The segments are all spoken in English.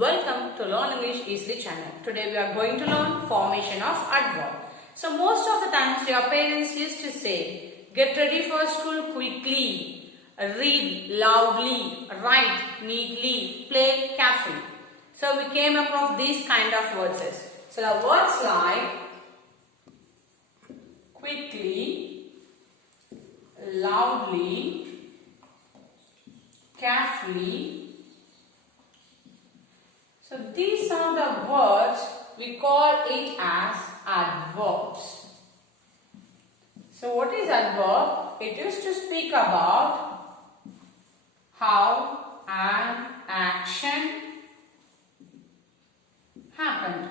Welcome to Learn English Easily channel. Today we are going to learn formation of adverb. So most of the times your parents used to say, get ready for school quickly, read loudly, write neatly, play carefully. So we came across these kind of words. So the words like quickly, loudly, carefully. So these are the words we call it as adverbs. So what is adverb? It is to speak about how an action happened.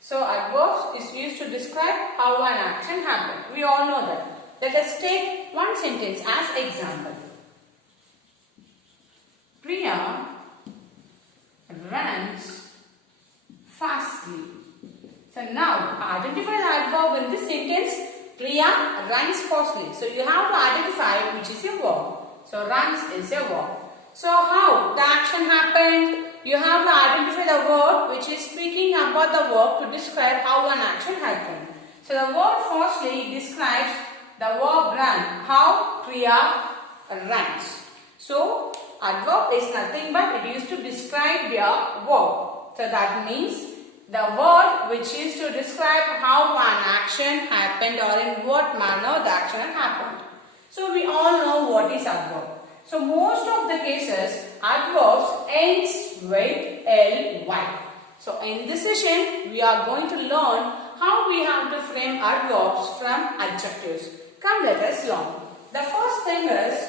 So adverbs is used to describe how an action happened. We all know that. Let us take one sentence as example. Priya runs fastly. So now identify the adverb in this sentence. Priya runs fastly. So you have to identify which is a verb. So runs is a verb. So how the action happened? You have to identify the word which is speaking about the verb to describe how an action happened. So the word firstly describes the verb run. How Priya runs. So adverb is nothing but it used to describe the verb. So that means the word which is to describe how an action happened or in what manner the action happened. So we all know what is adverb. So most of the cases adverbs ends with ly. So in this session we are going to learn how we have to frame adverbs from adjectives. Come, let us learn. The first thing is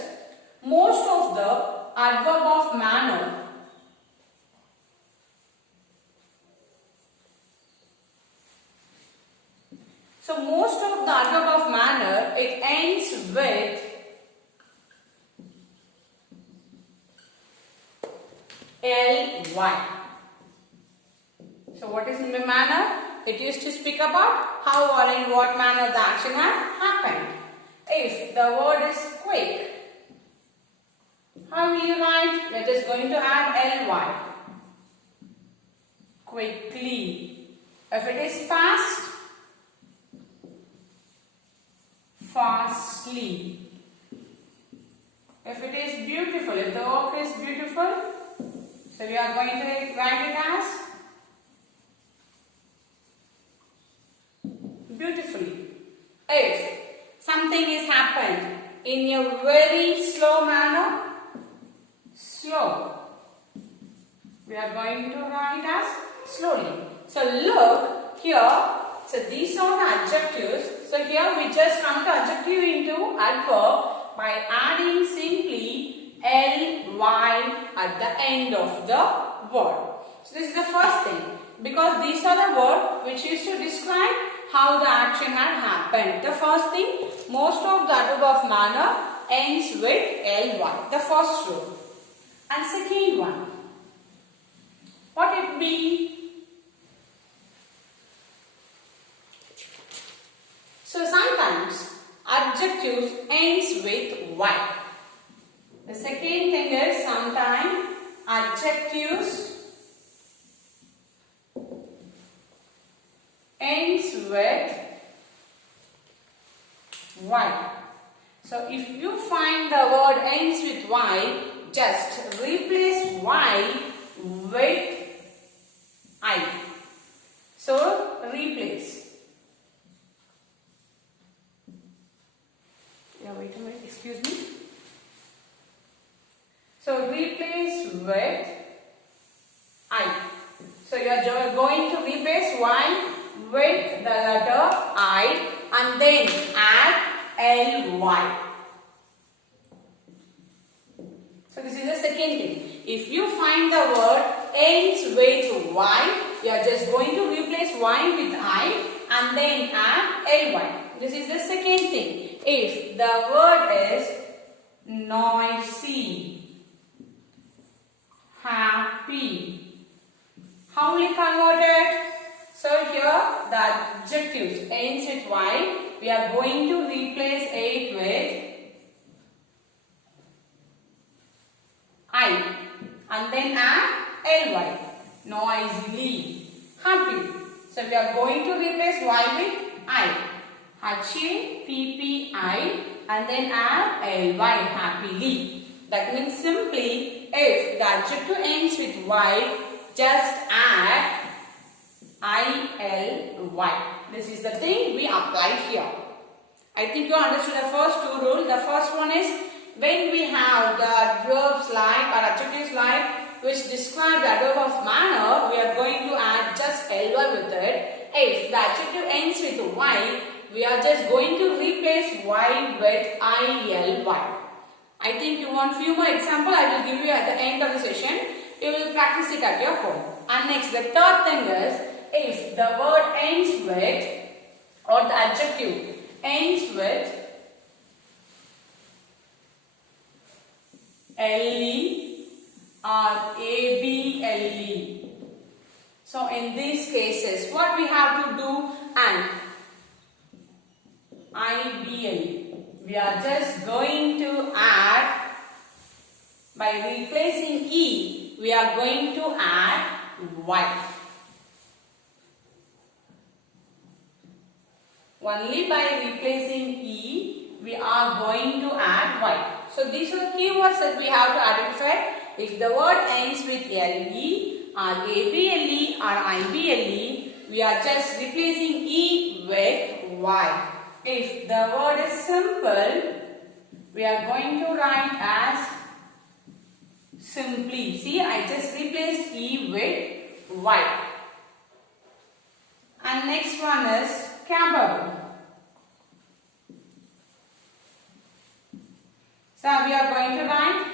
most of the adverb of manner it ends with ly. So what is in the manner? It used to speak about how or in what manner the action had happened. If the word is quick, how will you write? We are just going to add ly. Quickly. If it is fast, fastly. If it is beautiful, if the work is beautiful, so we are going to write it as beautifully. If something is happened in a very slow manner, slow. We are going to write as slowly. So look here. So these are the adjectives. So here we just come to adjective into adverb by adding simply ly at the end of the word. So this is the first thing. Because these are the words which used to describe how the action had happened. The first thing, most of the adverb of manner ends with ly. The first rule. And second one, what it be? So sometimes adjectives ends with y. The second thing is sometimes adjectives ends with y. So if you find the word ends with y, just replace y with I. So replace. Yeah, wait a minute, excuse me. So replace with I. So you are going to replace y with the letter I and then add ly. So this is the second thing. If you find the word ends with y, you are just going to replace y with I and then add ly. This is the second thing. If the word is noisy, happy, how will you convert it? So here the adjectives ends with y. We are going to replace it with and then add ly. Noisily. Happy. So we are going to replace y with I. H-A-P-P-I and then add ly. Happily. That means simply if the adjective ends with y, just add I-L-Y. This is the thing we apply here. I think you understood the first two rules. The first one is when we have the adverbs like or adjectives like which describe the adverb of manner, we are going to add just ly with it. If the adjective ends with y, we are just going to replace y with I-L-Y. I think you want few more examples. I will give you at the end of the session. You will practice it at your home. And next, the third thing is if the word ends with or the adjective ends with le or able. So in these cases, what we have to do and IBL. We are just going to add, by replacing E, we are going to add Y. Only by replacing E, we are going to add Y. So these are keywords that we have to identify. If the word ends with LE or ABLE or IBLE, we are just replacing E with Y. If the word is simple, we are going to write as simply. See, I just replaced E with Y. And next one is capable. So we are going to write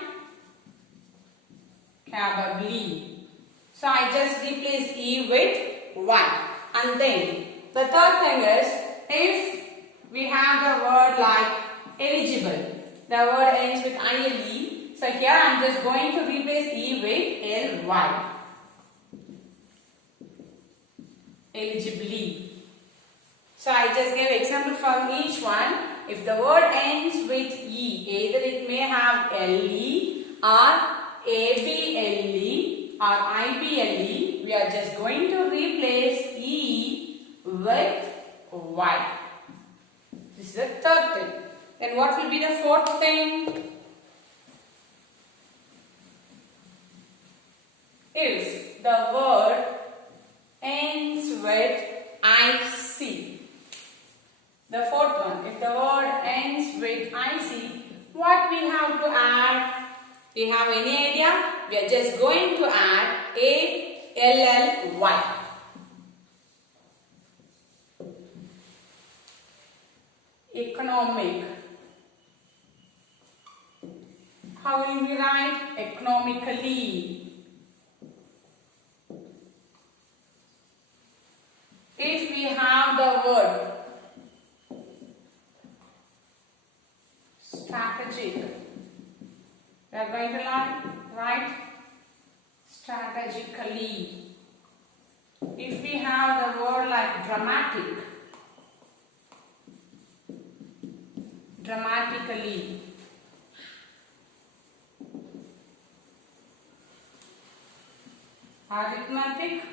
capably. So I just replaced E with Y. And then the third thing is if we have the word like eligible. The word ends with ILE. So here I am just going to replace E with LY. Eligibly. So I just gave example from each one. If the word ends with E, either it may have LE or ABLE or IBLE, we are just going to replace E with Y. This is the third thing. Then what will be the fourth thing? If the word ends with IC. The fourth one. If the word ends with IC, what we have to add? Do you have any idea? We are just going to add ALLY. Economic. How will we write? Economically. If we have the word strategic, we are going to write strategically. If we have the word like dramatic, dramatically. Arithmetic,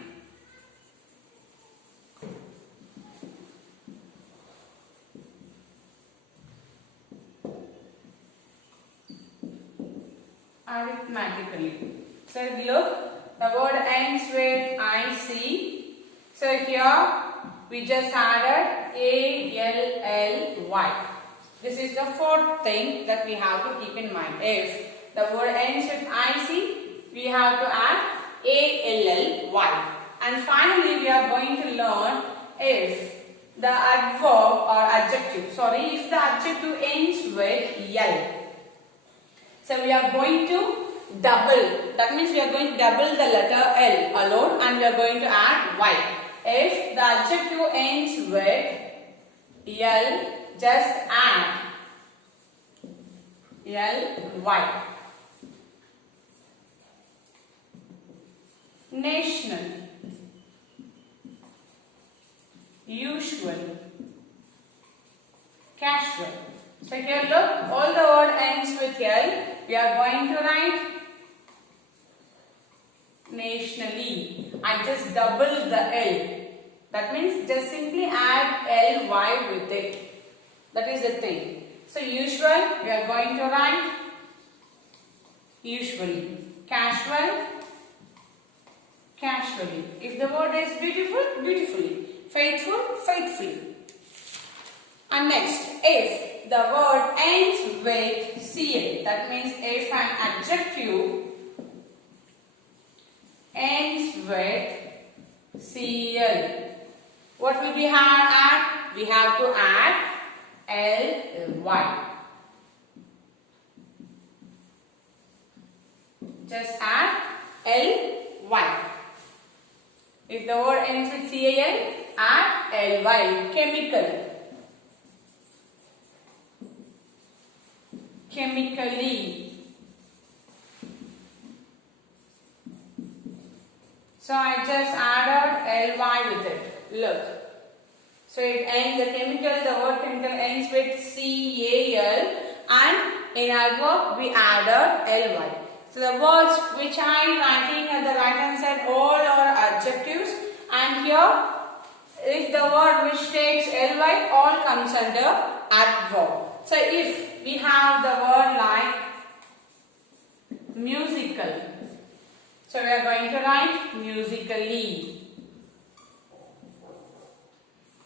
arithmetically. So look, the word ends with IC. So here we just added ALLY. This is the fourth thing that we have to keep in mind. If the word ends with IC, we have to add ALLY. And finally, we are going to learn if the adverb or adjective, if the adjective ends with L. So we are going to double. That means we are going to double the letter L alone and we are going to add Y. If the adjective ends with L, just add LY. National, usual, casual. So here look, all the word ends with L. We are going to write nationally. I just double the L. That means just simply add ly with it. That is the thing. So usual, we are going to write usually. Casual, casually. If the word is beautiful, beautifully. Faithful, faithfully. And next, if the word ends with CL, that means if an adjective ends with CL, what will we add? We have to add ly. Just add ly. If the word ends with CAL, add ly. Chemical. Chemically. So I just added ly with it. Look. So it ends, the word chemical ends with CAL, and in adverb we added ly. So the words which I am writing at the right hand side, all are adjectives, and here if the word which takes ly, all comes under adverb. So if we have the word like musical, so we are going to write musically.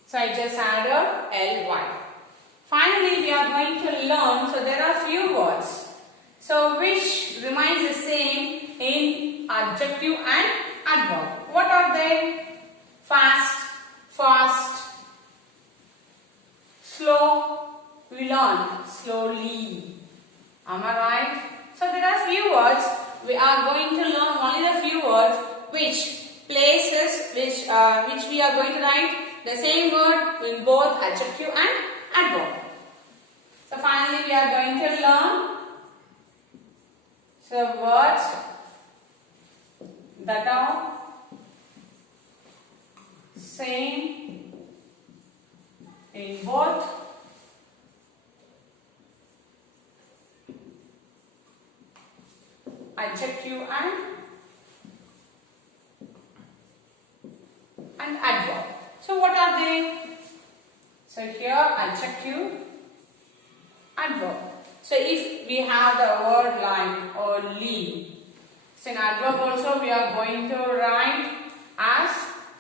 So I just added ly. Finally, we are going to learn, so there are few words. So which remains the same in adjective and adverb. What are they? Fast, fast, slow. We learn slowly. Am I right? So there are few words. We are going to learn only the few words which places which we are going to write the same word in both adjective and adverb. So finally we are going to learn words that are same in both adjective and adverb. So what are they? So here adjective, adverb. So if we have the word like early, so in adverb also we are going to write as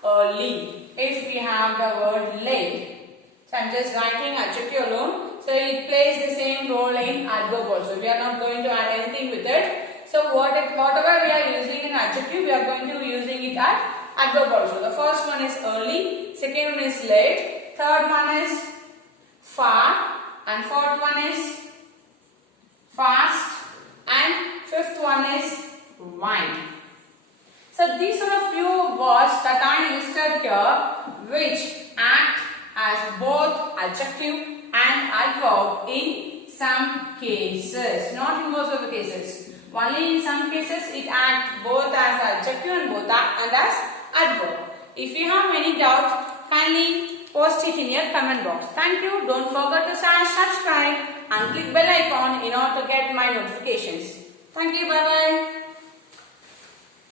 early. If we have the word late, so I am just writing adjective alone. So it plays the same role in adverb also. We are not going to add anything with it. So whatever we are using in adjective, we are going to be using it at adverb also. The first one is early, second one is late, third one is far, and fourth one is fast, and fifth one is wide. So these are a few words that I listed here which act as both adjective and adverb in some cases, not in most of the cases. Only in some cases it acts both as adjective and as adverb. If you have any doubts, kindly post it in your comment box. Thank you. Don't forget to subscribe and click bell icon in order to get my notifications. Thank you. Bye bye.